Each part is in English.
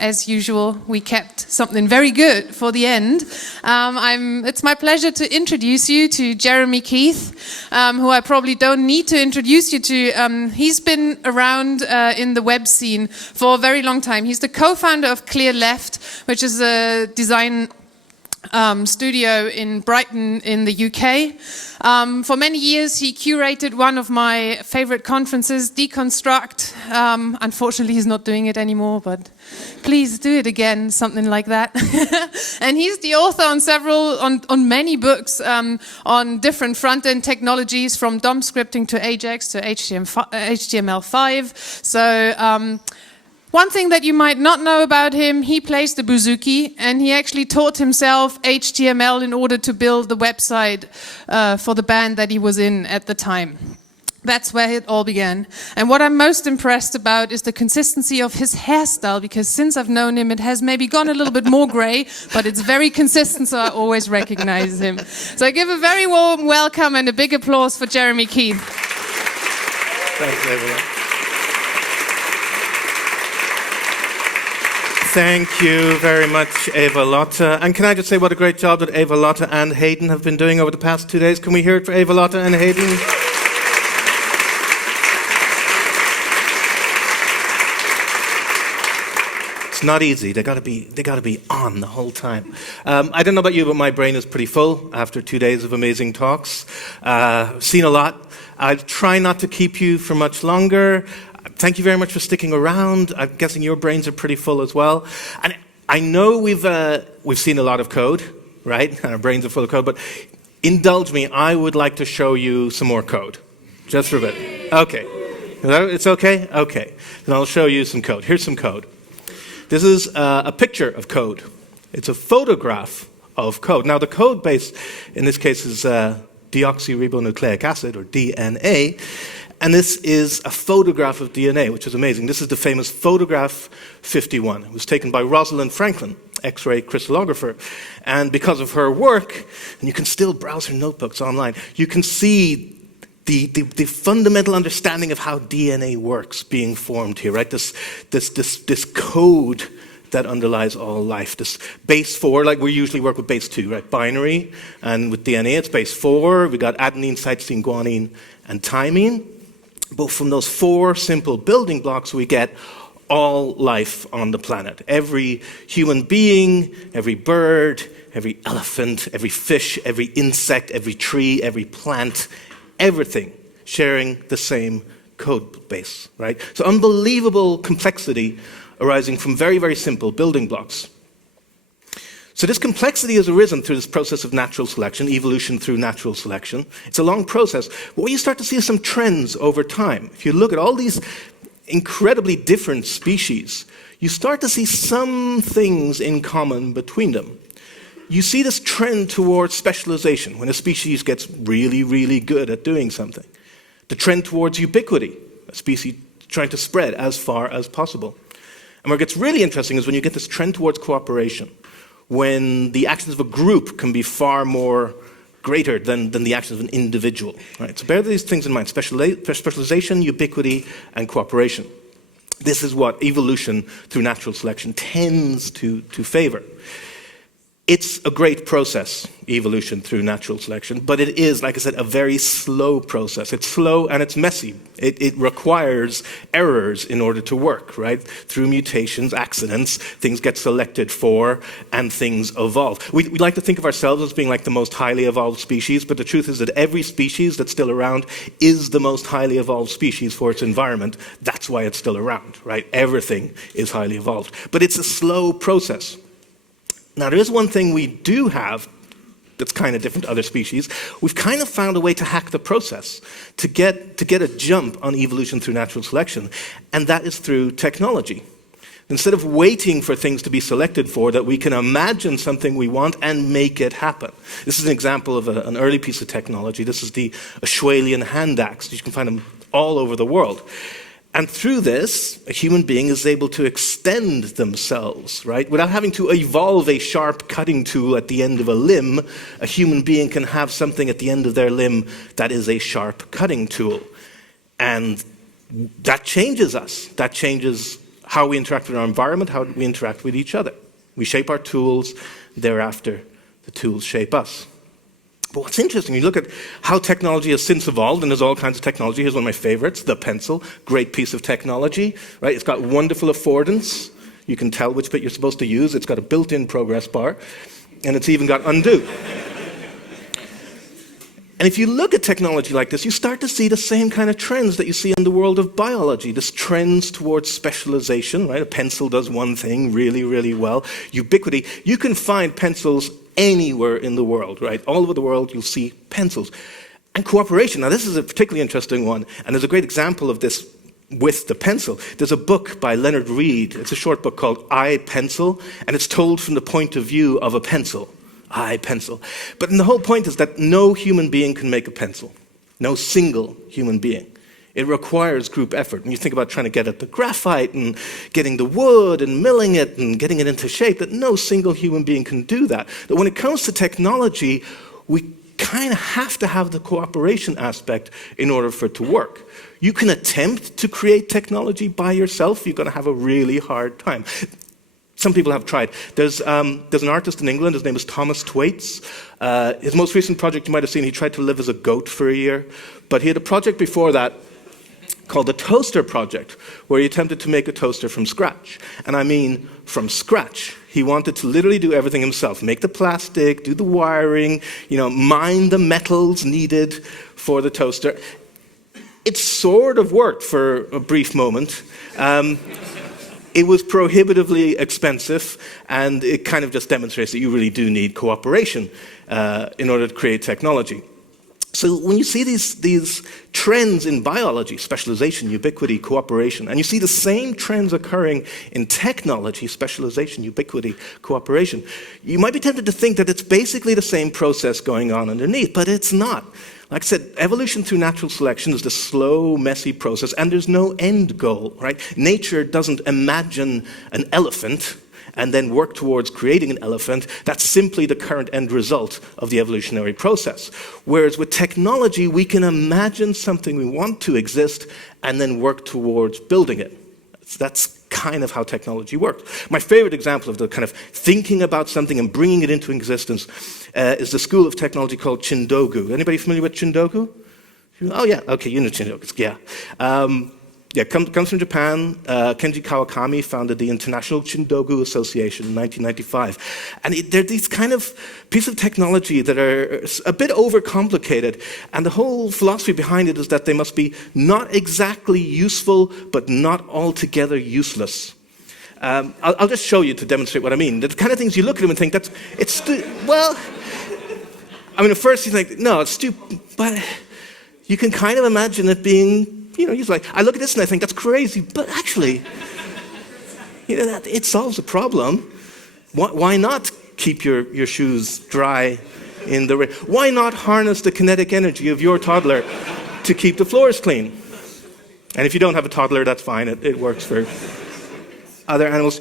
As usual, we kept something very good for the end. It's my pleasure to introduce you to Jeremy Keith, who I probably don't need to introduce you to. He's been around in the web scene for a very long time. He's the co-founder of Clear Left, which is a design studio in Brighton in the UK. For many years he curated one of my favorite conferences, Deconstruct. Unfortunately he's not doing it anymore, but please do it again, something like that. And he's the author on many books on different front-end technologies, from DOM scripting to Ajax to HTML5. So one thing that you might not know about him, he plays the bouzouki, and he actually taught himself HTML in order to build the website for the band that he was in at the time. That's where it all began. And what I'm most impressed about is the consistency of his hairstyle, because since I've known him, it has maybe gone a little bit more grey, but it's very consistent, so I always recognize him. So I give a very warm welcome and a big applause for Jeremy Keith. Thanks, everyone. Thank you very much, Eva Lotte. And can I just say what a great job that Eva Lotte and Hayden have been doing over the past 2 days? Can we hear it for Eva Lotte and Hayden? It's not easy. They got to be on the whole time. I don't know about you, but my brain is pretty full after 2 days of amazing talks. Seen a lot. I'll try not to keep you for much longer. Thank you very much for sticking around. I'm guessing your brains are pretty full as well. And I know we've seen a lot of code, right? And our brains are full of code, but indulge me, I would like to show you some more code. Just for a bit. Okay. It's okay? Okay. Then I'll show you some code. Here's some code. This is a picture of code. It's a photograph of code. Now, the code base, in this case, is deoxyribonucleic acid, or DNA. And this is a photograph of DNA, which is amazing. This is the famous photograph 51. It was taken by Rosalind Franklin, X-ray crystallographer. And because of her work, and you can still browse her notebooks online, you can see the fundamental understanding of how DNA works being formed here, right? This code that underlies all life. This base 4, like we usually work with base 2, right? Binary. And with DNA, it's base 4. We got adenine, cytosine, guanine, and thymine. But from those 4 simple building blocks, we get all life on the planet. Every human being, every bird, every elephant, every fish, every insect, every tree, every plant, everything sharing the same code base, right? So unbelievable complexity arising from very, very simple building blocks. So this complexity has arisen through this process of natural selection, evolution through natural selection. It's a long process. But what you start to see is some trends over time. If you look at all these incredibly different species, you start to see some things in common between them. You see this trend towards specialization, when a species gets really, really good at doing something. The trend towards ubiquity, a species trying to spread as far as possible. And where it gets really interesting is when you get this trend towards cooperation, when the actions of a group can be far more greater than the actions of an individual. Right? So bear these things in mind: specialization, ubiquity, and cooperation. This is what evolution through natural selection tends to favor. It's a great process, evolution through natural selection, but it is, like I said, a very slow process. It's slow and it's messy. It requires errors in order to work, right? Through mutations, accidents, things get selected for and things evolve. We like to think of ourselves as being like the most highly evolved species, but the truth is that every species that's still around is the most highly evolved species for its environment. That's why it's still around, right? Everything is highly evolved. But it's a slow process. Now, there is one thing we do have that's kind of different to other species. We've kind of found a way to hack the process, to get a jump on evolution through natural selection, and that is through technology. Instead of waiting for things to be selected for, that we can imagine something we want and make it happen. This is an example of an early piece of technology. This is the Australian hand axe. You can find them all over the world. And through this, a human being is able to extend themselves, right? Without having to evolve a sharp cutting tool at the end of a limb, a human being can have something at the end of their limb that is a sharp cutting tool. And that changes us. That changes how we interact with our environment, how we interact with each other. We shape our tools, thereafter the tools shape us. But what's interesting, you look at how technology has since evolved, and there's all kinds of technology. Here's one of my favorites, the pencil. Great piece of technology, right? It's got wonderful affordance. You can tell which bit you're supposed to use. It's got a built-in progress bar, and it's even got undo. And if you look at technology like this, you start to see the same kind of trends that you see in the world of biology. This trends towards specialization, right? A pencil does one thing really, really well. Ubiquity. You can find pencils anywhere in the world, right? All over the world, you'll see pencils. And cooperation. Now, this is a particularly interesting one, and there's a great example of this with the pencil. There's a book by Leonard Reed. It's a short book called I, Pencil, and it's told from the point of view of a pencil. I, pencil. But the whole point is that no human being can make a pencil. No single human being. It requires group effort. And you think about trying to get at the graphite and getting the wood and milling it and getting it into shape, that no single human being can do that. That when it comes to technology, we kind of have to have the cooperation aspect in order for it to work. You can attempt to create technology by yourself. You're going to have a really hard time. Some people have tried. There's an artist in England, his name is Thomas Thwaites. His most recent project you might have seen, he tried to live as a goat for a year. But he had a project before that called the Toaster Project, where he attempted to make a toaster from scratch. And I mean from scratch. He wanted to literally do everything himself. Make the plastic, do the wiring, mine the metals needed for the toaster. It sort of worked for a brief moment. It was prohibitively expensive, and it kind of just demonstrates that you really do need cooperation in order to create technology. So when you see these trends in biology, specialization, ubiquity, cooperation, and you see the same trends occurring in technology, specialization, ubiquity, cooperation, you might be tempted to think that it's basically the same process going on underneath, but it's not. Like I said, evolution through natural selection is the slow, messy process, and there's no end goal, right? Nature doesn't imagine an elephant and then work towards creating an elephant. That's simply the current end result of the evolutionary process. Whereas with technology, we can imagine something we want to exist and then work towards building it. That's kind of how technology works. My favorite example of the kind of thinking about something and bringing it into existence is the school of technology called Chindogu. Anybody familiar with Chindogu? Oh yeah, okay, you know Chindogu, yeah. Comes from Japan. Kenji Kawakami founded the International Chindogu Association in 1995. And they're these kind of pieces of technology that are a bit overcomplicated. And the whole philosophy behind it is that they must be not exactly useful, but not altogether useless. I'll just show you to demonstrate what I mean. The kind of things you look at them and think, at first you think, no, it's stupid. But you can kind of imagine it being, he's like, I look at this and I think, that's crazy, but actually, it solves a problem. Why not keep your shoes dry in the rain? Why not harness the kinetic energy of your toddler to keep the floors clean? And if you don't have a toddler, that's fine. It works for other animals.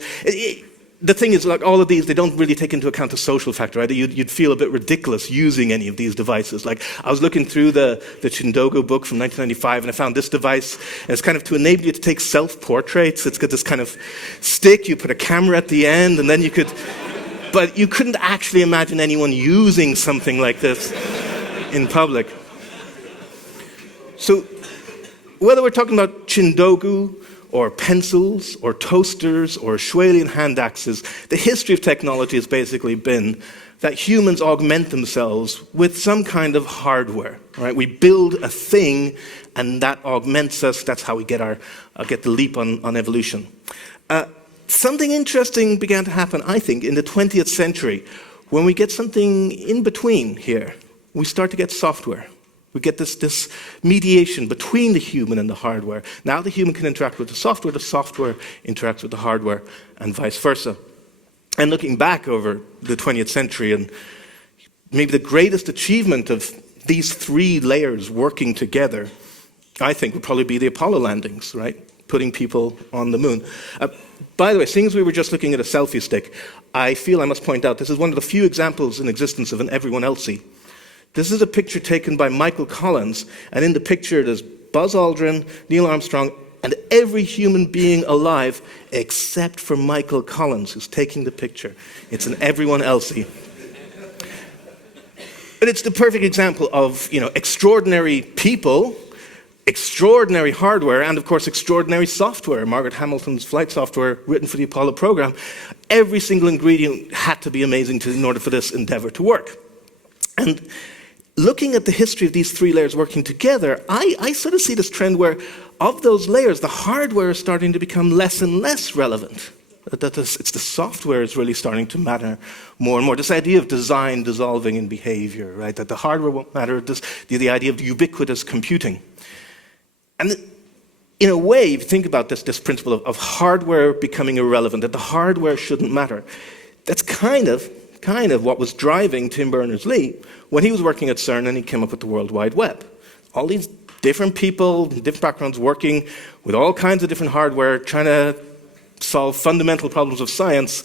The thing is, like all of these, they don't really take into account the social factor, right? You'd feel a bit ridiculous using any of these devices. Like, I was looking through the Chindogu book from 1995, and I found this device, and it's kind of to enable you to take self-portraits. It's got this kind of stick, you put a camera at the end, and then but you couldn't actually imagine anyone using something like this in public. So, whether we're talking about Chindogu, or pencils, or toasters, or Schwalian hand axes, the history of technology has basically been that humans augment themselves with some kind of hardware. Right? We build a thing, and that augments us. That's how we get the leap on evolution. Something interesting began to happen, I think, in the 20th century, when we get something in between here. We start to get software. We get this mediation between the human and the hardware. Now the human can interact with the software interacts with the hardware, and vice versa. And looking back over the 20th century, and maybe the greatest achievement of these three layers working together, I think, would probably be the Apollo landings, right? Putting people on the moon. By the way, seeing as we were just looking at a selfie stick, I feel I must point out this is one of the few examples in existence of an everyone else-y. This is a picture taken by Michael Collins, and in the picture there's Buzz Aldrin, Neil Armstrong, and every human being alive except for Michael Collins, who's taking the picture. It's an everyone elsey. But it's the perfect example of, extraordinary people, extraordinary hardware, and of course extraordinary software. Margaret Hamilton's flight software written for the Apollo program. Every single ingredient had to be amazing in order for this endeavor to work. And looking at the history of these three layers working together, I sort of see this trend where of those layers, the hardware is starting to become less and less relevant. It's the software is really starting to matter more and more. This idea of design dissolving in behavior, right? That the hardware won't matter. The idea of ubiquitous computing. And in a way, if you think about this principle of hardware becoming irrelevant, that the hardware shouldn't matter, that's kind of what was driving Tim Berners-Lee when he was working at CERN and he came up with the World Wide Web. All these different people, different backgrounds, working with all kinds of different hardware, trying to solve fundamental problems of science.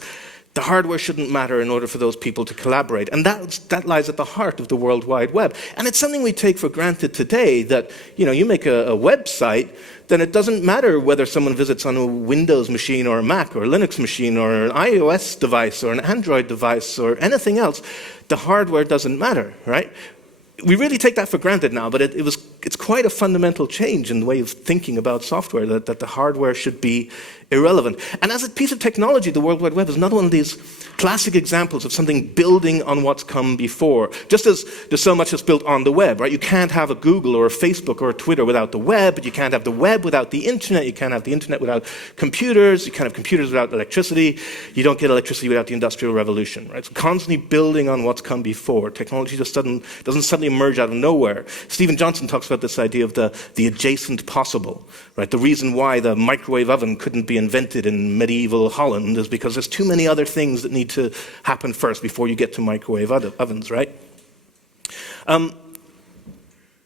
The hardware shouldn't matter in order for those people to collaborate. And that lies at the heart of the World Wide Web. And it's something we take for granted today that, you make a website, then it doesn't matter whether someone visits on a Windows machine or a Mac or a Linux machine or an iOS device or an Android device or anything else. The hardware doesn't matter, right? We really take that for granted now, but it's quite a fundamental change in the way of thinking about software, that the hardware should be irrelevant. And as a piece of technology, the World Wide Web is another one of these classic examples of something building on what's come before. Just as there's so much that's built on the web, right? You can't have a Google or a Facebook or a Twitter without the web, but you can't have the web without the internet, you can't have the internet without computers, you can't have computers without electricity, you don't get electricity without the Industrial Revolution, right? So constantly building on what's come before. Technology just doesn't suddenly emerge out of nowhere. Stephen Johnson talks about this idea of the adjacent possible, right? The reason why the microwave oven couldn't be invented in medieval Holland is because there's too many other things that need to happen first before you get to microwave ovens, right?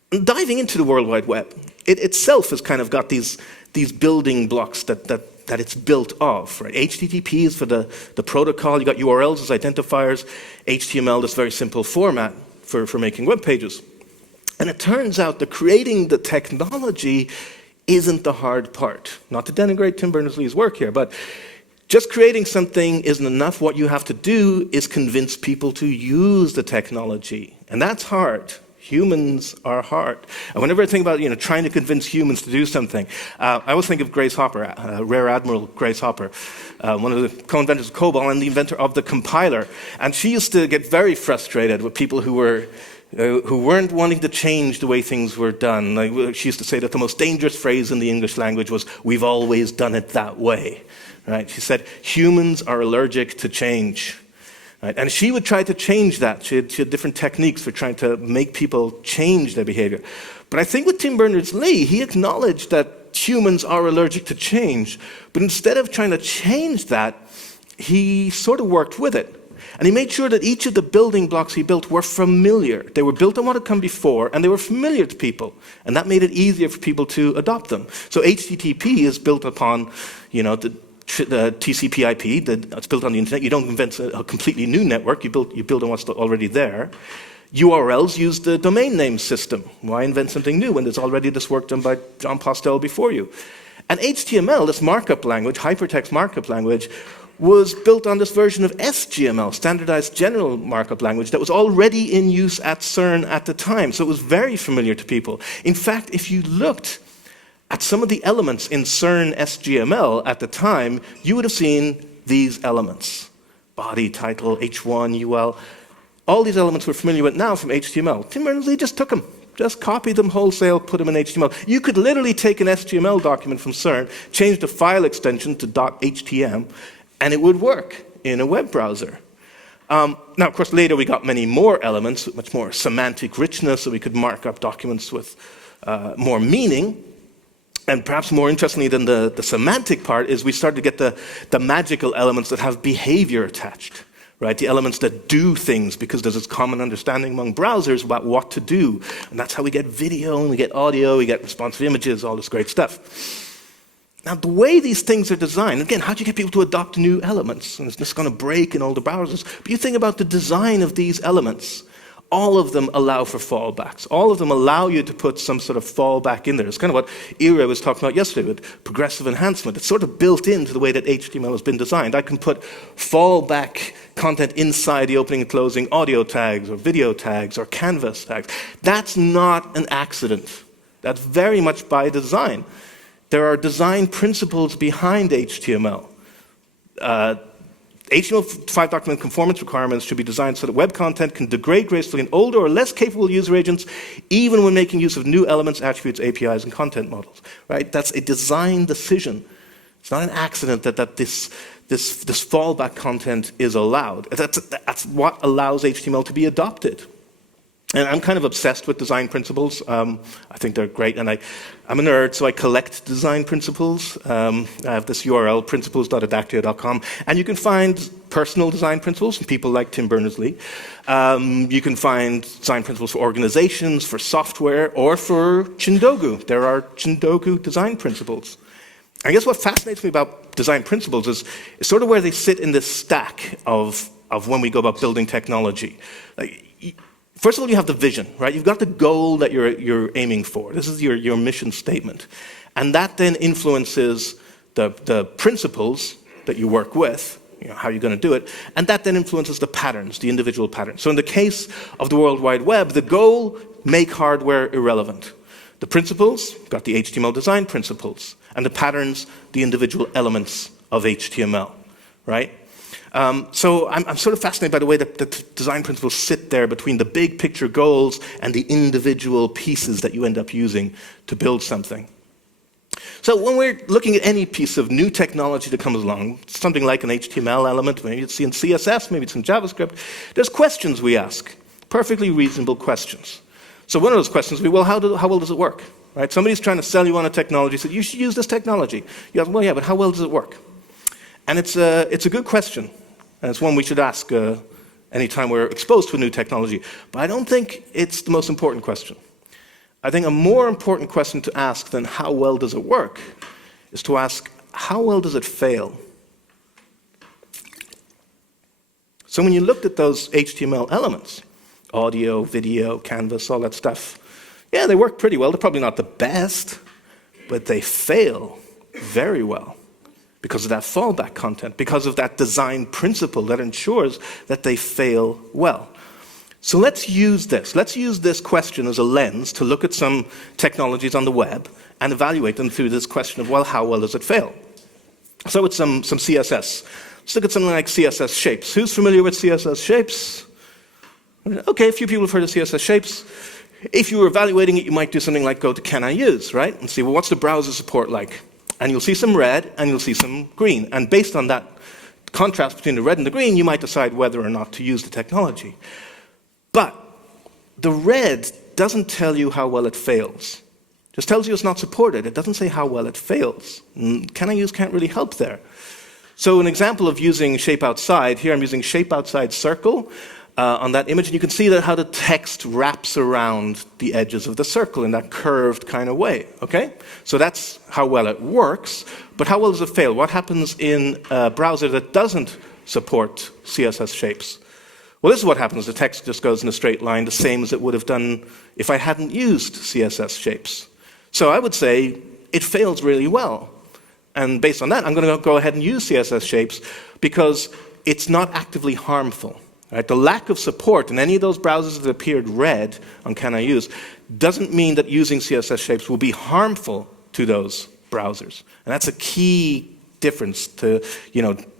Diving into the World Wide Web, it itself has kind of got these building blocks that it's built of, right? HTTP is for the protocol. You got URLs as identifiers, HTML, this very simple format for making web pages. And it turns out that creating the technology isn't the hard part. Not to denigrate Tim Berners-Lee's work here, but just creating something isn't enough. What you have to do is convince people to use the technology. And that's hard. Humans are hard. And whenever I think about trying to convince humans to do something, I always think of Grace Hopper, Rear Admiral Grace Hopper, one of the co-inventors of COBOL and the inventor of the compiler. And she used to get very frustrated with people who weren't wanting to change the way things were done. Like, she used to say that the most dangerous phrase in the English language was, "We've always done it that way." Right? She said, humans are allergic to change. Right? And she would try to change that. She had different techniques for trying to make people change their behavior. But I think with Tim Berners-Lee, he acknowledged that humans are allergic to change. But instead of trying to change that, he sort of worked with it. And he made sure that each of the building blocks he built were familiar. They were built on what had come before, and they were familiar to people. And that made it easier for people to adopt them. So HTTP is built upon, the TCP/IP, that's built on the internet. You don't invent a completely new network. You build on what's already there. URLs use the domain name system. Why invent something new when there's already this work done by John Postel before you? And HTML, this markup language, hypertext markup language, was built on this version of SGML, Standardized General Markup Language, that was already in use at CERN at the time. So it was very familiar to people. In fact, if you looked at some of the elements in CERN SGML at the time, you would have seen these elements. Body, title, H1, UL. All these elements we're familiar with now from HTML. Tim Berners-Lee just took them. Just copied them wholesale, put them in HTML. You could literally take an SGML document from CERN, change the file extension to .htm, and it would work in a web browser. Now, of course, later we got many more elements, with much more semantic richness, so we could mark up documents with more meaning. And perhaps more interestingly than the semantic part is we started to get the magical elements that have behavior attached, right? The elements that do things because there's this common understanding among browsers about what to do. And that's how we get video, and we get audio, we get responsive images, all this great stuff. Now, the way these things are designed, again, how do you get people to adopt new elements? And it's just going to break in all the browsers. But you think about the design of these elements. all of them allow for fallbacks. All of them allow you to put some sort of fallback in there. It's kind of what Ira was talking about yesterday with progressive enhancement. It's sort of built into the way that HTML has been designed. I can put fallback content inside the opening and closing audio tags or video tags or canvas tags. That's not an accident. That's very much by design. There are design principles behind HTML. HTML5 document conformance requirements should be designed so that web content can degrade gracefully in older or less capable user agents, even when making use of new elements, attributes, APIs, and content models. Right? That's a design decision. It's not an accident that this fallback content is allowed. That's what allows HTML to be adopted. And I'm kind of obsessed with design principles. I think they're great, and I'm a nerd, so I collect design principles. I have this URL, principles.adactio.com, and you can find personal design principles from people like Tim Berners-Lee. You can find design principles for organizations, for software, or for Chindogu. There are Chindogu design principles. I guess what fascinates me about design principles is sort of where they sit in this stack of when we go about building technology. First of all, you have the vision, right? You've got the goal that you're aiming for. This is your mission statement. And that then influences the principles that you work with, how you're going to do it, and that then influences the patterns, the individual patterns. So in the case of the World Wide Web, the goal, make hardware irrelevant. The principles, got the HTML design principles, and the patterns, the individual elements of HTML, right? So I'm sort of fascinated by the way that the design principles sit there between the big picture goals and the individual pieces that you end up using to build something. So when we're looking at any piece of new technology that comes along, something like an HTML element, maybe it's in CSS, maybe it's in JavaScript, there's questions we ask, perfectly reasonable questions. So one of those questions will be, well, how well does it work? Right? Somebody's trying to sell you on a technology, so you should use this technology. You ask, well, yeah, but how well does it work? And it's a good question. And it's one we should ask anytime we're exposed to a new technology. But I don't think it's the most important question. I think a more important question to ask than how well does it work is to ask, how well does it fail? So when you looked at those HTML elements, audio, video, canvas, all that stuff, yeah, they work pretty well. They're probably not the best, but they fail very well. Because of that fallback content, because of that design principle that ensures that they fail well. So let's use this. Let's use this question as a lens to look at some technologies on the web and evaluate them through this question of, well, how well does it fail? So with some CSS. Let's look at something like CSS shapes. Who's familiar with CSS shapes? Okay, a few people have heard of CSS shapes. If you were evaluating it, you might do something like go to Can I Use, right? And see, well, what's the browser support like? And you'll see some red, and you'll see some green. And based on that contrast between the red and the green, you might decide whether or not to use the technology. But the red doesn't tell you how well it fails. It just tells you it's not supported. It doesn't say how well it fails. Can I Use can't really help there. So an example of using shape outside, here I'm using shape outside circle on that image, and you can see that how the text wraps around the edges of the circle in that curved kind of way, okay? So that's how well it works, but how well does it fail? What happens in a browser that doesn't support CSS shapes? Well, this is what happens. The text just goes in a straight line, the same as it would have done if I hadn't used CSS shapes. So I would say it fails really well. And based on that, I'm going to go ahead and use CSS shapes because it's not actively harmful. Right? The lack of support in any of those browsers that appeared red on Can I Use doesn't mean that using CSS shapes will be harmful to those browsers. And that's a key difference to,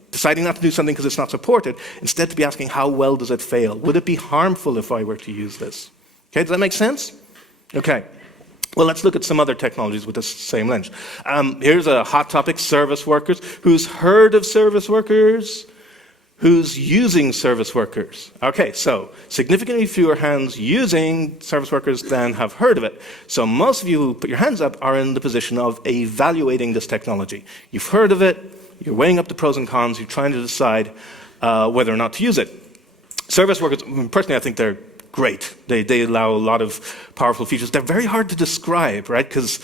deciding not to do something because it's not supported, instead to be asking how well does it fail? Would it be harmful if I were to use this? Okay, does that make sense? Okay. Well, let's look at some other technologies with the same lens. Here's a hot topic, service workers. Who's heard of service workers? Who's using service workers? Okay, so significantly fewer hands using service workers than have heard of it. So most of you who put your hands up are in the position of evaluating this technology. You've heard of it, you're weighing up the pros and cons, you're trying to decide whether or not to use it. Service workers, personally, I think they're great. They allow a lot of powerful features. They're very hard to describe, right? Because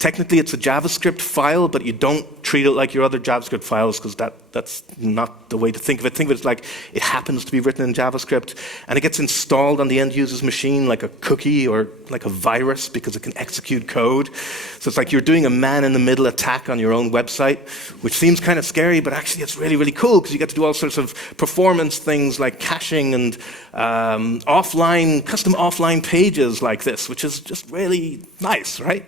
Technically, it's a JavaScript file, but you don't treat it like your other JavaScript files because that's not the way to think of it. Think of it as like it happens to be written in JavaScript, and it gets installed on the end user's machine like a cookie or like a virus because it can execute code. So it's like you're doing a man-in-the-middle attack on your own website, which seems kind of scary, but actually it's really, really cool because you get to do all sorts of performance things like caching and custom offline pages like this, which is just really nice, right?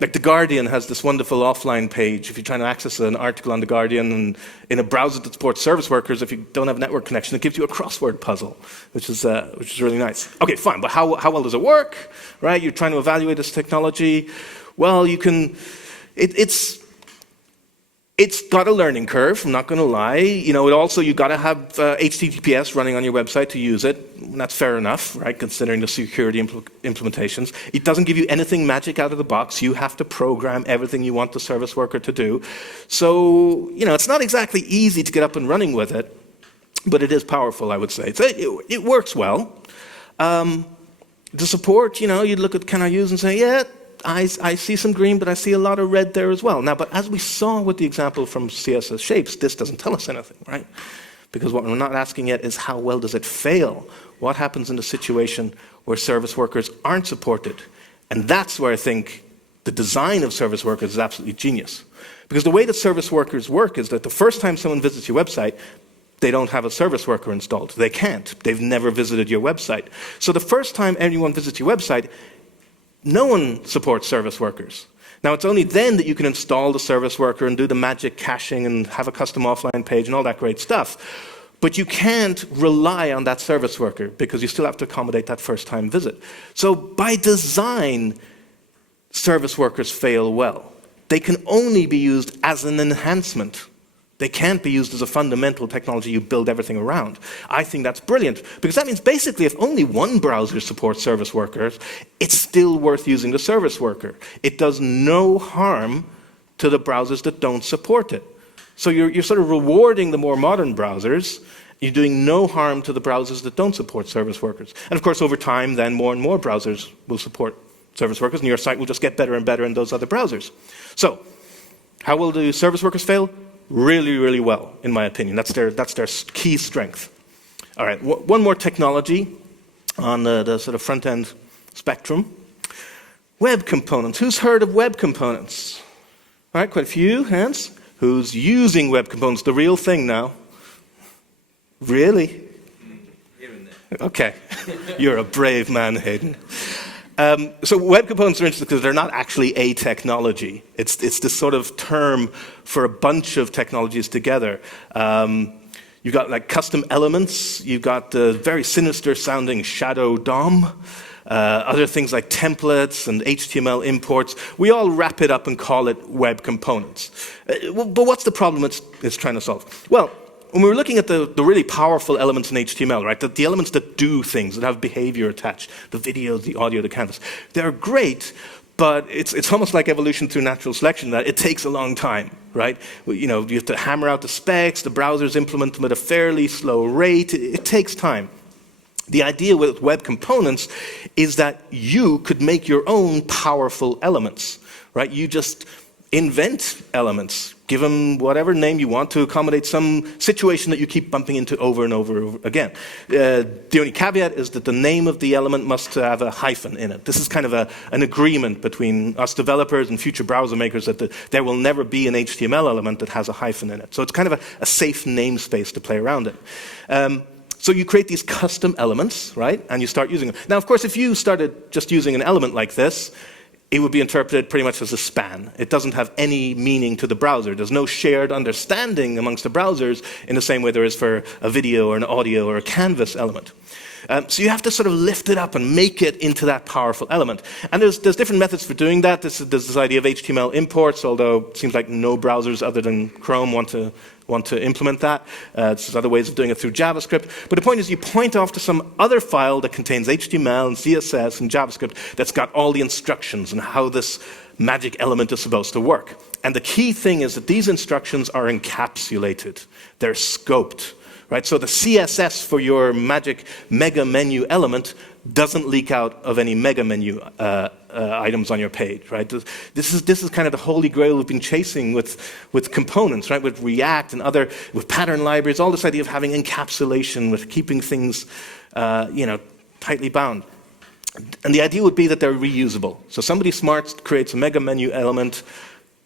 Like The Guardian has this wonderful offline page. If you're trying to access an article on The Guardian and in a browser that supports service workers, if you don't have a network connection, it gives you a crossword puzzle, which is really nice. Okay, fine, but how well does it work? Right? You're trying to evaluate this technology. Well, you can. It's got a learning curve, I'm not going to lie. You got to have HTTPS running on your website to use it. And that's fair enough, right, considering the security implementations. It doesn't give you anything magic out of the box. You have to program everything you want the service worker to do. So, it's not exactly easy to get up and running with it, but it is powerful, I would say. So it works well. The support, you'd look at can I use and say, yeah, I see some green, but I see a lot of red there as well. Now, but as we saw with the example from CSS Shapes, this doesn't tell us anything, right? Because what we're not asking yet is how well does it fail? What happens in the situation where service workers aren't supported? And that's where I think the design of service workers is absolutely genius. Because the way that service workers work is that the first time someone visits your website, they don't have a service worker installed. They can't. They've never visited your website. So the first time anyone visits your website, no one supports service workers. Now, it's only then that you can install the service worker and do the magic caching and have a custom offline page and all that great stuff. But you can't rely on that service worker because you still have to accommodate that first-time visit. So by design, service workers fail well. They can only be used as an enhancement. They can't be used as a fundamental technology you build everything around. I think that's brilliant, because that means basically if only one browser supports service workers, it's still worth using the service worker. It does no harm to the browsers that don't support it. So you're sort of rewarding the more modern browsers. You're doing no harm to the browsers that don't support service workers. And of course, over time, then more and more browsers will support service workers, and your site will just get better and better in those other browsers. So, how will the service workers fail? Really, really well, in my opinion. That's their key strength. All right, one more technology on the sort of front-end spectrum. Web components. Who's heard of web components? All right, quite a few hands. Who's using web components? The real thing now. Really? Here and there. Okay. You're a brave man, Hayden. So web components are interesting because they're not actually a technology. It's this sort of term for a bunch of technologies together. You've got like custom elements. You've got the very sinister sounding shadow DOM. Other things like templates and HTML imports. We all wrap it up and call it web components. But what's the problem it's trying to solve? Well, when we were looking at the really powerful elements in HTML, right, the elements that do things, that have behavior attached, the video, the audio, the canvas, they're great, but it's almost like evolution through natural selection, that it takes a long time, right? You have to hammer out the specs, the browsers implement them at a fairly slow rate, it takes time. The idea with web components is that you could make your own powerful elements, right? You just invent elements. Give them whatever name you want to accommodate some situation that you keep bumping into over and over again. The only caveat is that the name of the element must have a hyphen in it. This is kind of an agreement between us developers and future browser makers that there will never be an HTML element that has a hyphen in it. So it's kind of a safe namespace to play around it. So you create these custom elements, right, and you start using them. Now, of course, if you started just using an element like this, it would be interpreted pretty much as a span. It doesn't have any meaning to the browser. There's no shared understanding amongst the browsers in the same way there is for a video or an audio or a canvas element. So you have to sort of lift it up and make it into that powerful element. And there's different methods for doing that. There's this idea of HTML imports, although it seems like no browsers other than Chrome want to implement that. There's other ways of doing it through JavaScript. But the point is you point off to some other file that contains HTML and CSS and JavaScript that's got all the instructions and how this magic element is supposed to work. And the key thing is that these instructions are encapsulated. They're scoped. Right? So the CSS for your magic mega menu element doesn't leak out of any mega menu items on your page, right? This is kind of the holy grail we've been chasing with components, right? With React and with pattern libraries, all this idea of having encapsulation, with keeping things, tightly bound. And the idea would be that they're reusable. So somebody smart creates a mega menu element,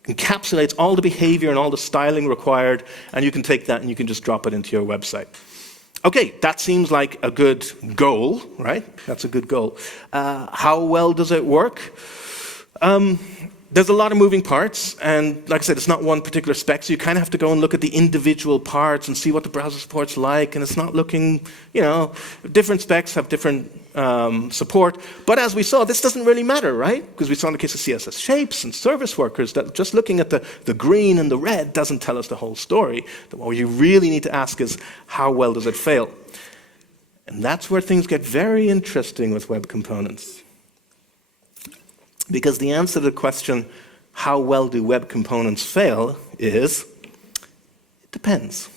encapsulates all the behavior and all the styling required, and you can take that and you can just drop it into your website. Okay, that seems like a good goal, right? That's a good goal. How well does it work? There's a lot of moving parts, and like I said, it's not one particular spec, so you kind of have to go and look at the individual parts and see what the browser support's like, and it's not looking, different specs have different support. But as we saw, this doesn't really matter, right? Because we saw in the case of CSS shapes and service workers that just looking at the green and the red doesn't tell us the whole story. What you really need to ask is, how well does it fail? And that's where things get very interesting with web components. Because the answer to the question, how well do web components fail, is, it depends.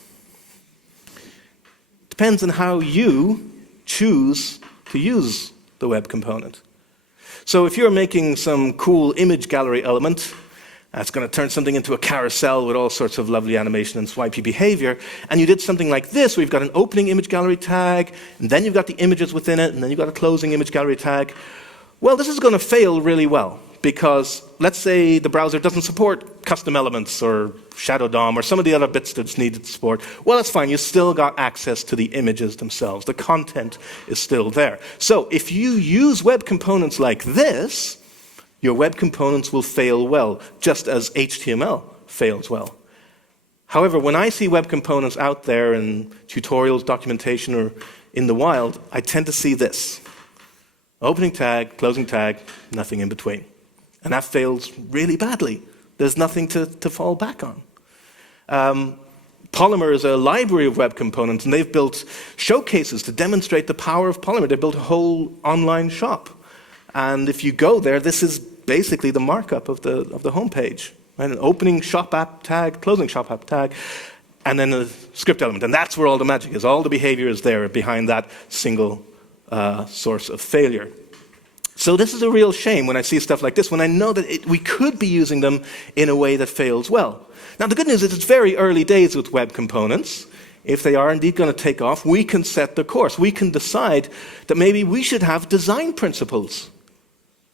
It depends on how you choose to use the web component. So if you're making some cool image gallery element, that's going to turn something into a carousel with all sorts of lovely animation and swipey behavior, and you did something like this, where you've got an opening image gallery tag, and then you've got the images within it, and then you've got a closing image gallery tag. Well, this is going to fail really well, because let's say the browser doesn't support custom elements or shadow DOM or some of the other bits that's needed to support. Well, that's fine. You still got access to the images themselves. The content is still there. So if you use web components like this, your web components will fail well, just as HTML fails well. However, when I see web components out there in tutorials, documentation, or in the wild, I tend to see this. Opening tag, closing tag, nothing in between. And that fails really badly. There's nothing to fall back on. Polymer is a library of web components, and they've built showcases to demonstrate the power of Polymer. They built a whole online shop. And if you go there, this is basically the markup of the homepage. Right? An opening shop app tag, closing shop app tag, and then a script element. And that's where all the magic is. All the behavior is there behind that single source of failure. So this is a real shame when I see stuff like this, when I know that we could be using them in a way that fails well. Now the good news is it's very early days with web components. If they are indeed going to take off, we can set the course. We can decide that maybe we should have design principles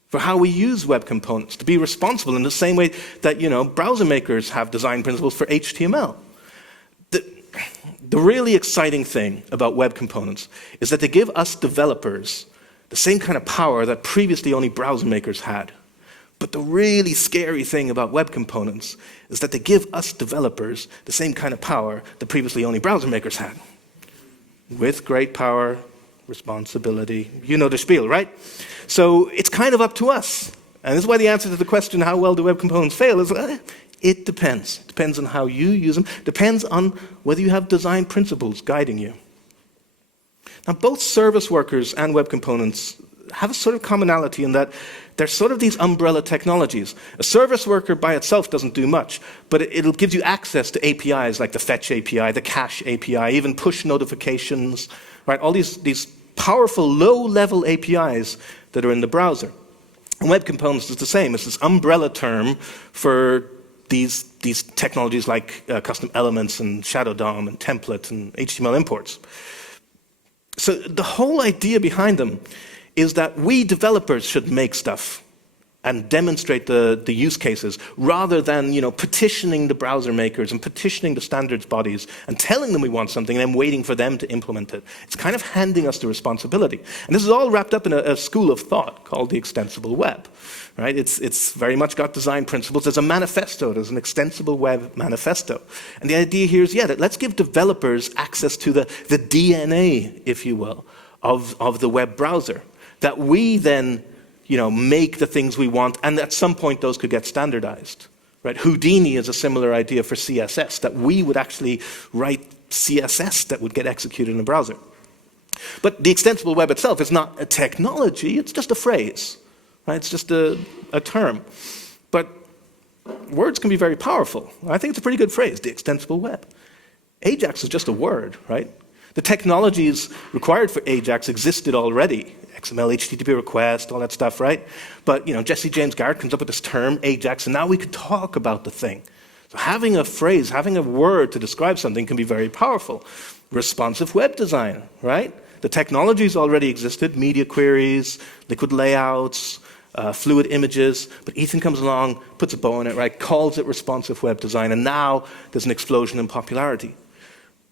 for how we use web components, to be responsible in the same way that, browser makers have design principles for HTML. The really exciting thing about web components is that they give us developers the same kind of power that previously only browser makers had. But the really scary thing about web components is that they give us developers the same kind of power that previously only browser makers had. With great power, responsibility, you know the spiel, right? So it's kind of up to us. And this is why the answer to the question, how well do web components fail, is it depends. Depends on how you use them. Depends on whether you have design principles guiding you. Now, both service workers and web components have a sort of commonality in that they're sort of these umbrella technologies. A service worker by itself doesn't do much, but it'll give you access to APIs like the fetch API, the cache API, even push notifications, right? All these powerful low-level APIs that are in the browser. And web components is the same. It's this umbrella term for these technologies like custom elements and shadow DOM and templates and HTML imports. So the whole idea behind them is that we developers should make stuff and demonstrate the use cases rather than petitioning the browser makers and petitioning the standards bodies and telling them we want something and then waiting for them to implement it. It's kind of handing us the responsibility. And this is all wrapped up in a school of thought called the extensible web. Right? It's very much got design principles. There's a manifesto. There's an extensible web manifesto. And the idea here is, that let's give developers access to the DNA, if you will, of the web browser. That we then, make the things we want, and at some point those could get standardized. Right? Houdini is a similar idea for CSS, that we would actually write CSS that would get executed in a browser. But the extensible web itself is not a technology, it's just a phrase. Right? It's just a term. But words can be very powerful. I think it's a pretty good phrase, the extensible web. Ajax is just a word, right? The technologies required for Ajax existed already. XML, HTTP request, all that stuff, right? But Jesse James Garrett comes up with this term, AJAX, and now we could talk about the thing. So having a phrase, having a word to describe something can be very powerful. Responsive web design, right? The technologies already existed, media queries, liquid layouts, fluid images, but Ethan comes along, puts a bow on it, right? Calls it responsive web design, and now there's an explosion in popularity.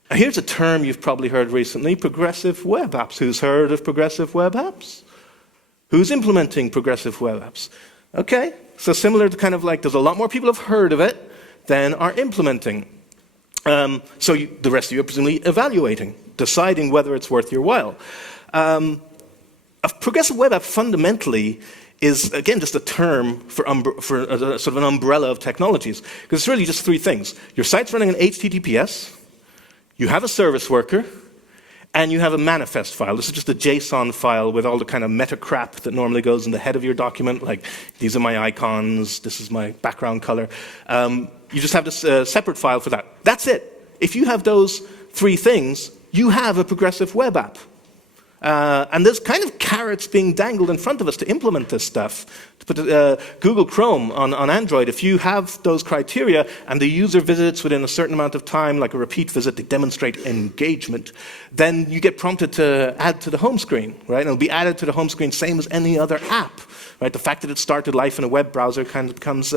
Now here's a term you've probably heard recently, progressive web apps. Who's heard of progressive web apps? Who's implementing progressive web apps? Okay, so similar to kind of like, there's a lot more people have heard of it than are implementing. So the rest of you are presumably evaluating, deciding whether it's worth your while. A progressive web app fundamentally is, again, just a term for a sort of an umbrella of technologies. Because it's really just three things. Your site's running on HTTPS, you have a service worker, and you have a manifest file. This is just a JSON file with all the kind of meta crap that normally goes in the head of your document, like these are my icons, this is my background color. You just have this separate file for that. That's it. If you have those three things, you have a progressive web app. And there's kind of carrots being dangled in front of us to implement this stuff. To put Google Chrome on Android, if you have those criteria and the user visits within a certain amount of time, like a repeat visit, they demonstrate engagement, then you get prompted to add to the home screen, right? And it'll be added to the home screen same as any other app, right? The fact that it started life in a web browser kind of becomes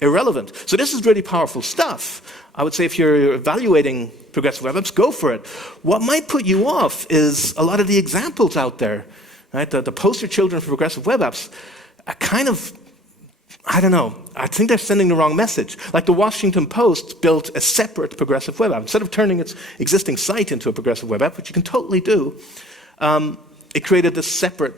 irrelevant. So this is really powerful stuff. I would say if you're evaluating progressive web apps, go for it. What might put you off is a lot of the examples out there, right? The poster children for progressive web apps are kind of, I don't know, I think they're sending the wrong message. Like the Washington Post built a separate progressive web app. Instead of turning its existing site into a progressive web app, which you can totally do, it created this separate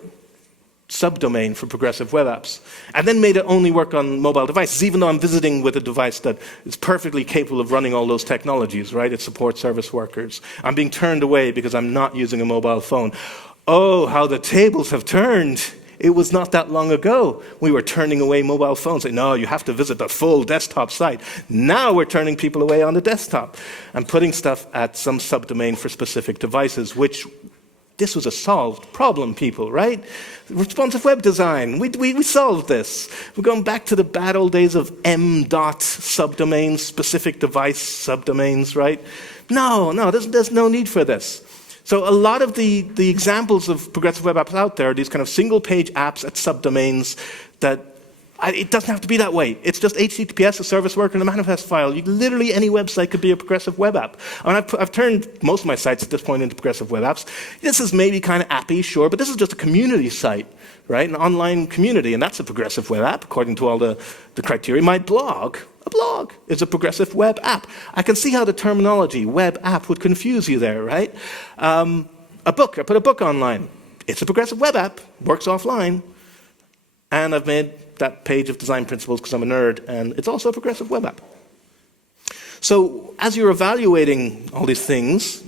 subdomain for progressive web apps, and then made it only work on mobile devices, even though I'm visiting with a device that is perfectly capable of running all those technologies, right? It supports service workers. I'm being turned away because I'm not using a mobile phone. Oh, how the tables have turned. It was not that long ago we were turning away mobile phones, saying, no, you have to visit the full desktop site. Now we're turning people away on the desktop and putting stuff at some subdomain for specific devices, which this was a solved problem, people, right? Responsive web design, we solved this. We're going back to the bad old days of M.dot subdomains, specific device subdomains, right? No, there's no need for this. So a lot of the examples of progressive web apps out there are these kind of single-page apps at subdomains that it doesn't have to be that way. It's just HTTPS, a service worker, and a manifest file. Literally any website could be a progressive web app. I mean, I've turned most of my sites at this point into progressive web apps. This is maybe kind of appy, sure, but this is just a community site, right? An online community, and that's a progressive web app, according to all the criteria. My blog, a blog, is a progressive web app. I can see how the terminology, web app, would confuse you there, right? A book, I put a book online. It's a progressive web app, works offline, and I've made that page of design principles because I'm a nerd, and it's also a progressive web app. So as you're evaluating all these things,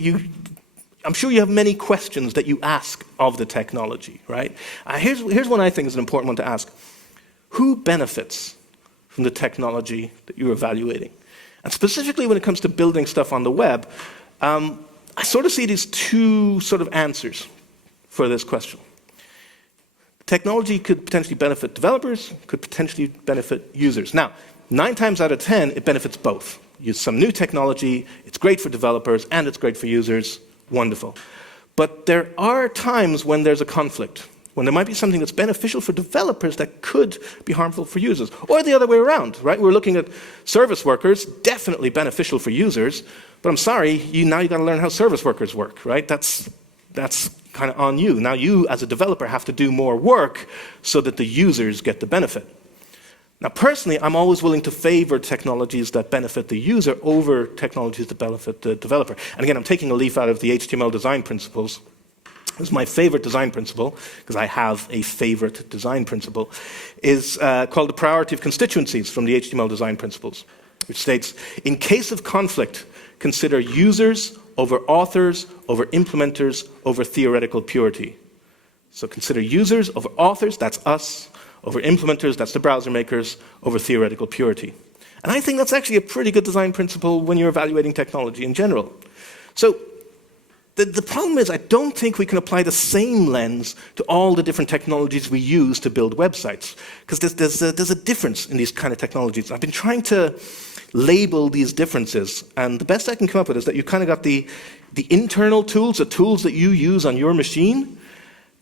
I'm sure you have many questions that you ask of the technology, right? Here's one I think is an important one to ask. Who benefits from the technology that you're evaluating? And specifically when it comes to building stuff on the web, I sort of see these two sort of answers for this question. Technology could potentially benefit developers, could potentially benefit users. Now, 9 times out of 10, it benefits both. Use some new technology, it's great for developers, and it's great for users. Wonderful. But there are times when there's a conflict, when there might be something that's beneficial for developers that could be harmful for users. Or the other way around, right? We're looking at service workers, definitely beneficial for users, but I'm sorry, now you've got to learn how service workers work, right? That's kind of on you. Now you, as a developer, have to do more work so that the users get the benefit. Now, personally, I'm always willing to favor technologies that benefit the user over technologies that benefit the developer. And again, I'm taking a leaf out of the HTML design principles. This is my favorite design principle, because I have a favorite design principle, is called the priority of constituencies from the HTML design principles, which states, in case of conflict, consider users over authors, over implementers, over theoretical purity. So consider users over authors, that's us, over implementers, that's the browser makers, over theoretical purity. And I think that's actually a pretty good design principle when you're evaluating technology in general. So The problem is I don't think we can apply the same lens to all the different technologies we use to build websites, because there's a difference in these kind of technologies. I've been trying to label these differences, and the best I can come up with is that you kind of got the internal tools, the tools that you use on your machine,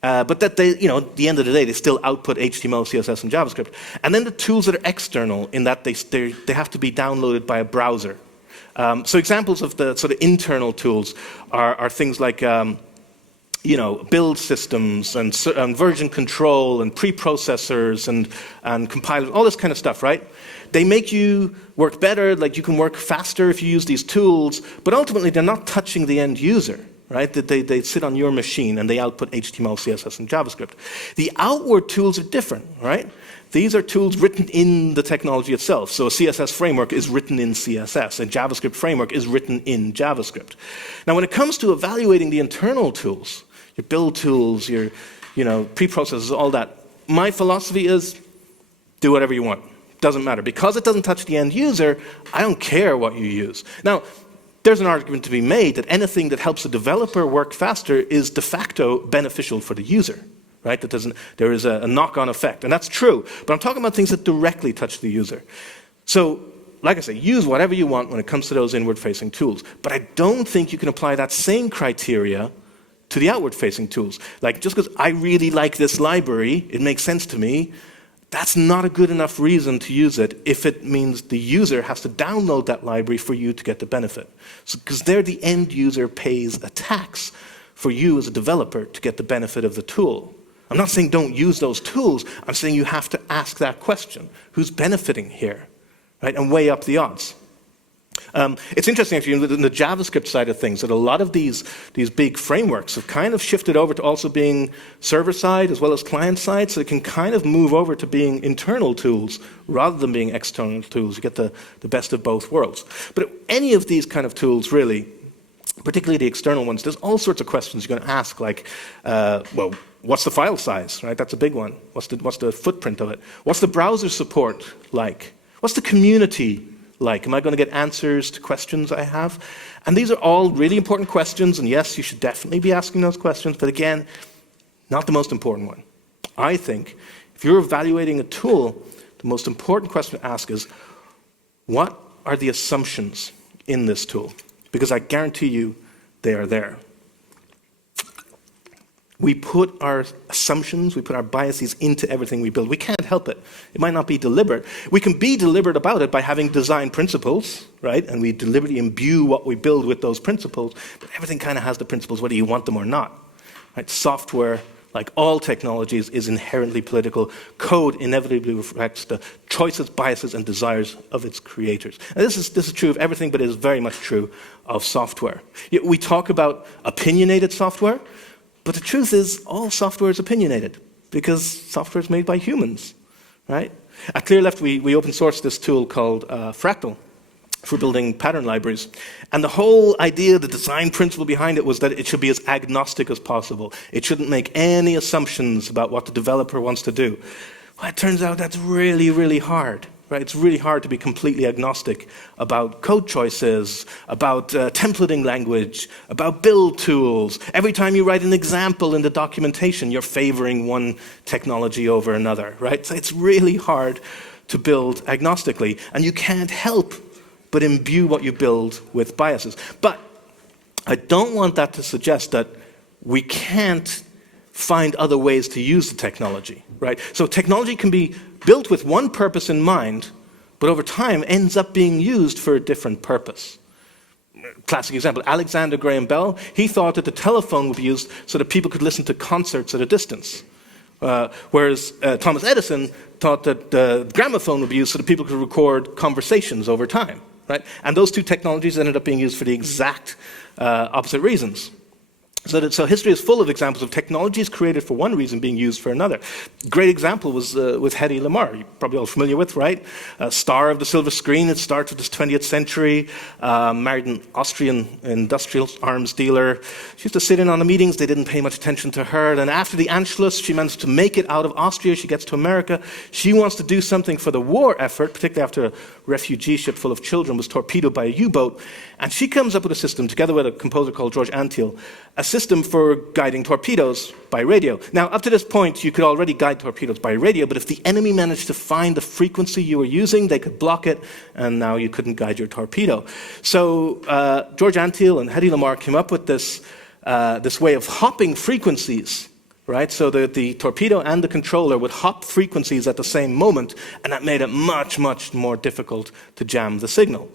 but that they, at the end of the day, they still output HTML, CSS, and JavaScript. And then the tools that are external, in that they have to be downloaded by a browser. So examples of the sort of internal tools are things like, build systems and version control and preprocessors and compilers, all this kind of stuff, right? They make you work better, like you can work faster if you use these tools, but ultimately they're not touching the end user, right? They sit on your machine and they output HTML, CSS, and JavaScript. The outward tools are different, right? These are tools written in the technology itself. So a CSS framework is written in CSS. A JavaScript framework is written in JavaScript. Now, when it comes to evaluating the internal tools, your build tools, your preprocessors, all that, my philosophy is do whatever you want. Doesn't matter. Because it doesn't touch the end user, I don't care what you use. Now, there's an argument to be made that anything that helps a developer work faster is de facto beneficial for the user. Right? There is a knock-on effect, and that's true. But I'm talking about things that directly touch the user. So, like I say, use whatever you want when it comes to those inward-facing tools. But I don't think you can apply that same criteria to the outward-facing tools. Like, just because I really like this library, it makes sense to me, that's not a good enough reason to use it if it means the user has to download that library for you to get the benefit. Because there the end user pays a tax for you as a developer to get the benefit of the tool. I'm not saying don't use those tools. I'm saying you have to ask that question. Who's benefiting here? Right? And weigh up the odds. It's interesting, actually, in the JavaScript side of things, that a lot of these big frameworks have kind of shifted over to also being server-side as well as client-side, so they can kind of move over to being internal tools rather than being external tools. You get the best of both worlds. But any of these kind of tools, really, particularly the external ones, there's all sorts of questions you're going to ask, like, what's the file size, right? That's a big one. What's the footprint of it? What's the browser support like? What's the community like? Am I going to get answers to questions I have? And these are all really important questions, and yes, you should definitely be asking those questions, but again, not the most important one. I think if you're evaluating a tool, the most important question to ask is, what are the assumptions in this tool? Because I guarantee you they are there. We put our assumptions, we put our biases into everything we build. We can't help it. It might not be deliberate. We can be deliberate about it by having design principles, right? And we deliberately imbue what we build with those principles. But everything kind of has the principles whether you want them or not. Right? Software, like all technologies, is inherently political. Code inevitably reflects the choices, biases, and desires of its creators. And this is true of everything, but it is very much true of software. We talk about opinionated software, but the truth is, all software is opinionated because software is made by humans, right? At ClearLeft, we open sourced this tool called Fractal for building pattern libraries. And the whole idea, the design principle behind it was that it should be as agnostic as possible. It shouldn't make any assumptions about what the developer wants to do. Well, it turns out that's really, really hard. Right? It's really hard to be completely agnostic about code choices, about templating language, about build tools. Every time you write an example in the documentation, you're favoring one technology over another, right? So it's really hard to build agnostically, and you can't help but imbue what you build with biases. But I don't want that to suggest that we can't find other ways to use the technology, right? So technology can be built with one purpose in mind, but over time ends up being used for a different purpose. Classic example, Alexander Graham Bell, he thought that the telephone would be used so that people could listen to concerts at a distance. Whereas Thomas Edison thought that the gramophone would be used so that people could record conversations over time, right? And those two technologies ended up being used for the exact opposite reasons. So history is full of examples of technologies created for one reason being used for another. Great example was with Hedy Lamarr, you're probably all familiar with, right? Star of the silver screen at the start of the 20th century, married an Austrian industrial arms dealer. She used to sit in on the meetings, they didn't pay much attention to her. Then after the Anschluss, she managed to make it out of Austria, she gets to America. She wants to do something for the war effort, particularly after a refugee ship full of children was torpedoed by a U-boat. And she comes up with a system, together with a composer called George Antheil, a system for guiding torpedoes by radio. Now, up to this point, you could already guide torpedoes by radio, but if the enemy managed to find the frequency you were using, they could block it, and now you couldn't guide your torpedo. So George Antheil and Hedy Lamarr came up with this way of hopping frequencies, right? So that the torpedo and the controller would hop frequencies at the same moment, and that made it much, much more difficult to jam the signal.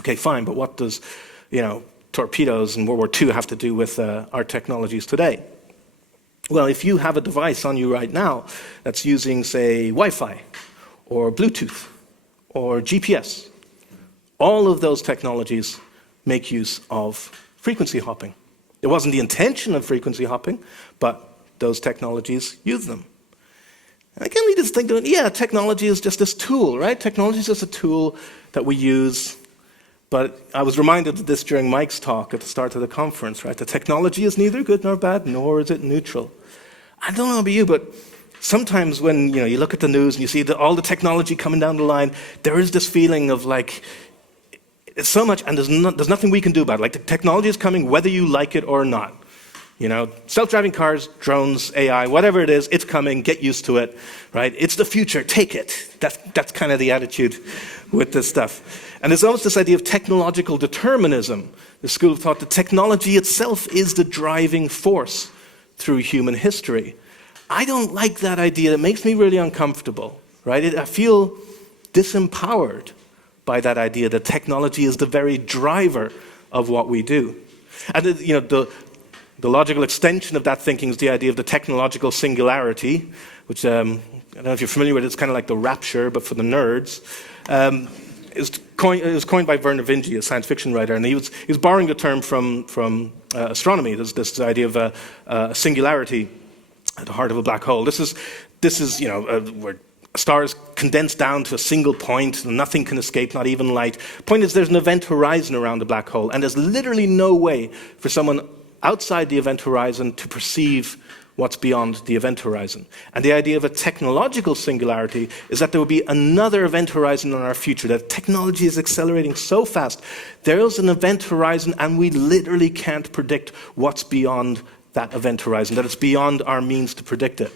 Okay, fine, but what does, torpedoes in World War II have to do with our technologies today? Well, if you have a device on you right now that's using, say, Wi-Fi or Bluetooth or GPS, all of those technologies make use of frequency hopping. It wasn't the intention of frequency hopping, but those technologies use them. And again, we just think, technology is just this tool, right? Technology is just a tool that we use. But I was reminded of this during Mike's talk at the start of the conference, right? The technology is neither good nor bad, nor is it neutral. I don't know about you, but sometimes when you look at the news and you see all the technology coming down the line, there is this feeling of like, it's so much, and there's nothing we can do about it. Like the technology is coming whether you like it or not. Self-driving cars, drones, AI, whatever it is, it's coming, get used to it, right? It's the future, take it. That's kind of the attitude with this stuff. And there's almost this idea of technological determinism. The school of thought that technology itself is the driving force through human history. I don't like that idea. It makes me really uncomfortable, right? I feel disempowered by that idea that technology is the very driver of what we do. And the logical extension of that thinking is the idea of the technological singularity, which I don't know if you're familiar with it, it's kind of like the rapture, but for the nerds. It was coined by Vernor Vinge, a science fiction writer, and he was borrowing the term from astronomy. There's this idea of a singularity at the heart of a black hole. This is where a star is condensed down to a single point, and nothing can escape, not even light. Point is, there's an event horizon around the black hole, and there's literally no way for someone outside the event horizon to perceive what's beyond the event horizon. And the idea of a technological singularity is that there will be another event horizon in our future, that technology is accelerating so fast. There's an event horizon, and we literally can't predict what's beyond that event horizon, that it's beyond our means to predict it.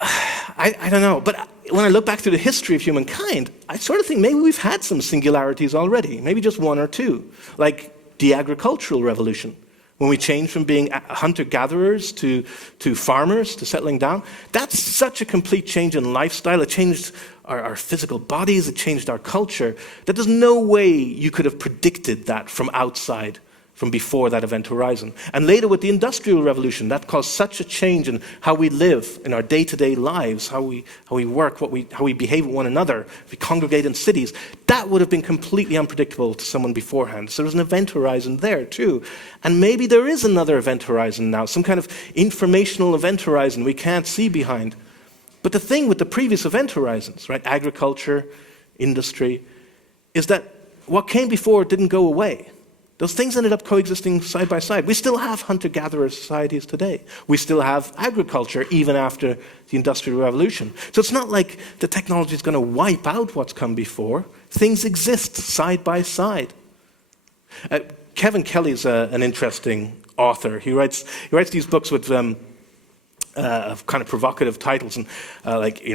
I don't know, but when I look back through the history of humankind, I sort of think maybe we've had some singularities already, maybe just one or two, like the agricultural revolution. When we changed from being hunter-gatherers to farmers, to settling down, that's such a complete change in lifestyle. It changed our physical bodies, it changed our culture, that there's no way you could have predicted that from outside, from before that event horizon. And later with the Industrial Revolution, that caused such a change in how we live, in our day-to-day lives, how we work, how we behave with one another, if we congregate in cities. That would have been completely unpredictable to someone beforehand. So there's an event horizon there too. And maybe there is another event horizon now, some kind of informational event horizon we can't see behind. But the thing with the previous event horizons, right, agriculture, industry, is that what came before didn't go away. Those things ended up coexisting side by side. We still have hunter-gatherer societies today. We still have agriculture even after the Industrial Revolution. So it's not like the technology is going to wipe out what's come before. Things exist side by side. Kevin Kelly's an interesting author. He writes these books with kind of provocative titles, and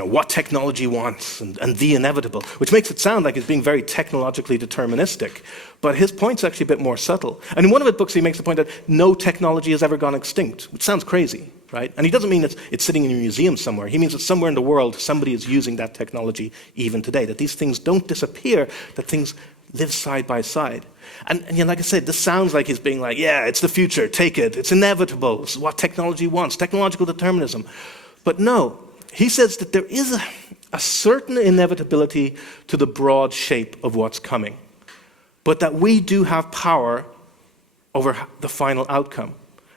what technology wants and the inevitable, which makes it sound like it's being very technologically deterministic. But his point's actually a bit more subtle. And in one of his books, he makes the point that no technology has ever gone extinct, which sounds crazy, right? And he doesn't mean it's sitting in a museum somewhere. He means that somewhere in the world, somebody is using that technology even today, that these things don't disappear, that things live side by side. And like I said, this sounds like he's being like, yeah, it's the future, take it, it's inevitable, this is what technology wants, technological determinism. But no, he says that there is a certain inevitability to the broad shape of what's coming, but that we do have power over the final outcome.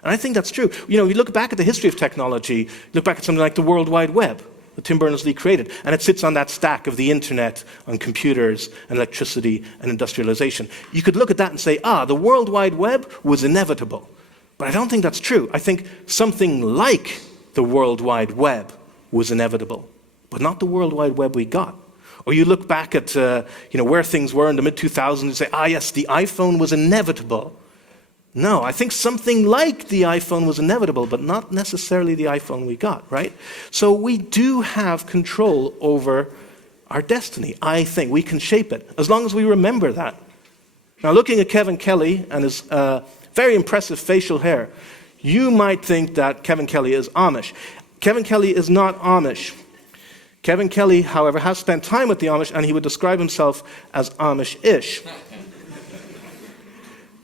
And I think that's true. You look back at the history of technology, look back at something like the World Wide Web that Tim Berners-Lee created, and it sits on that stack of the internet, on computers, and electricity, and industrialization. You could look at that and say, the World Wide Web was inevitable. But I don't think that's true. I think something like the World Wide Web was inevitable, but not the World Wide Web we got. Or you look back at where things were in the mid-2000s and say, yes, the iPhone was inevitable. No, I think something like the iPhone was inevitable, but not necessarily the iPhone we got, right? So we do have control over our destiny, I think. We can shape it, as long as we remember that. Now, looking at Kevin Kelly and his very impressive facial hair, you might think that Kevin Kelly is Amish. Kevin Kelly is not Amish. Kevin Kelly, however, has spent time with the Amish, and he would describe himself as Amish-ish.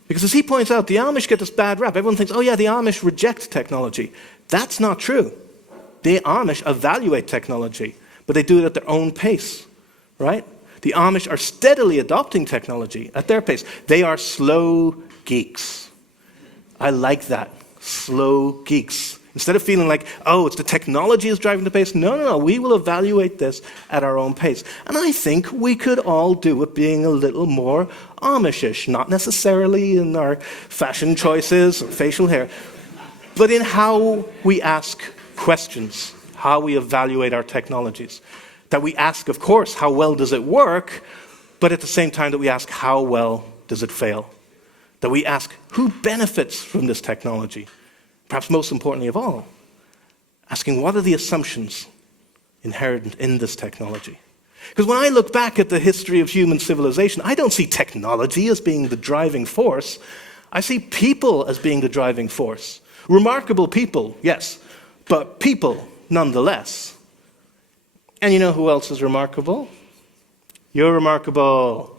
Because as he points out, the Amish get this bad rap. Everyone thinks, the Amish reject technology. That's not true. The Amish evaluate technology, but they do it at their own pace, right? The Amish are steadily adopting technology at their pace. They are slow geeks. I like that. Slow geeks. Instead of feeling like, it's the technology is driving the pace. No, we will evaluate this at our own pace. And I think we could all do with being a little more Amishish, not necessarily in our fashion choices or facial hair, but in how we ask questions, how we evaluate our technologies. That we ask, of course, how well does it work, but at the same time that we ask, how well does it fail? That we ask, who benefits from this technology? Perhaps most importantly of all, asking what are the assumptions inherent in this technology? Because when I look back at the history of human civilization, I don't see technology as being the driving force. I see people as being the driving force. Remarkable people, yes, but people nonetheless. And you know who else is remarkable? You're remarkable.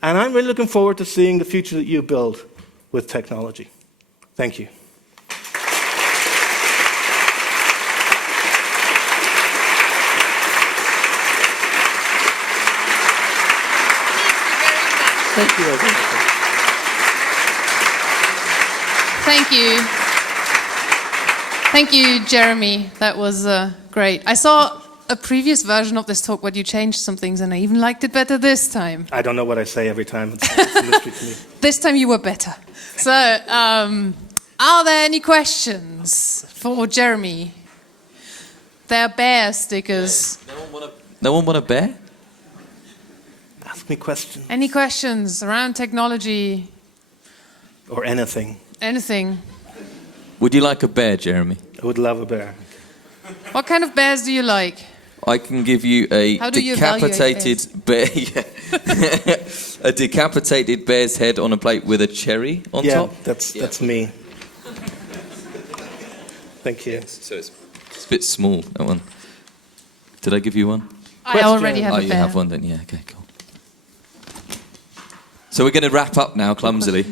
And I'm really looking forward to seeing the future that you build with technology. Thank you. Thank you. Thank you. Thank you, Jeremy. That was great. I saw a previous version of this talk where you changed some things, and I even liked it better this time. I don't know what I say every time. It's a mystery to me. This time you were better. So, are there any questions for Jeremy? They're bear stickers. No one want a bear? Ask me questions. Any questions around technology? Or anything. Anything. Would you like a bear, Jeremy? I would love a bear. What kind of bears do you like? I can give you a decapitated bear. A decapitated bear's head on a plate with a cherry on top. That's me. Thank you. So it's a bit small, that one. Did I give you one? I already have a bear. You have one then? Yeah, okay, cool. So we're going to wrap up now, clumsily.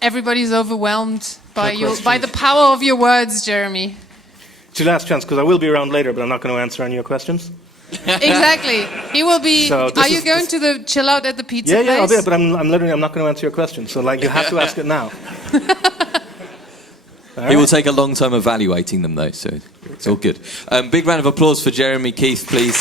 Everybody's overwhelmed by the power of your words, Jeremy. It's your last chance, because I will be around later, but I'm not going to answer any of your questions. Exactly. He will be... So are you going to the chill out at the pizza place? Yeah, I'll be there, but I'm not going to answer your question. So, you have to ask it now. He will take a long time evaluating them, though, so it's all good. Big round of applause for Jeremy Keith, please.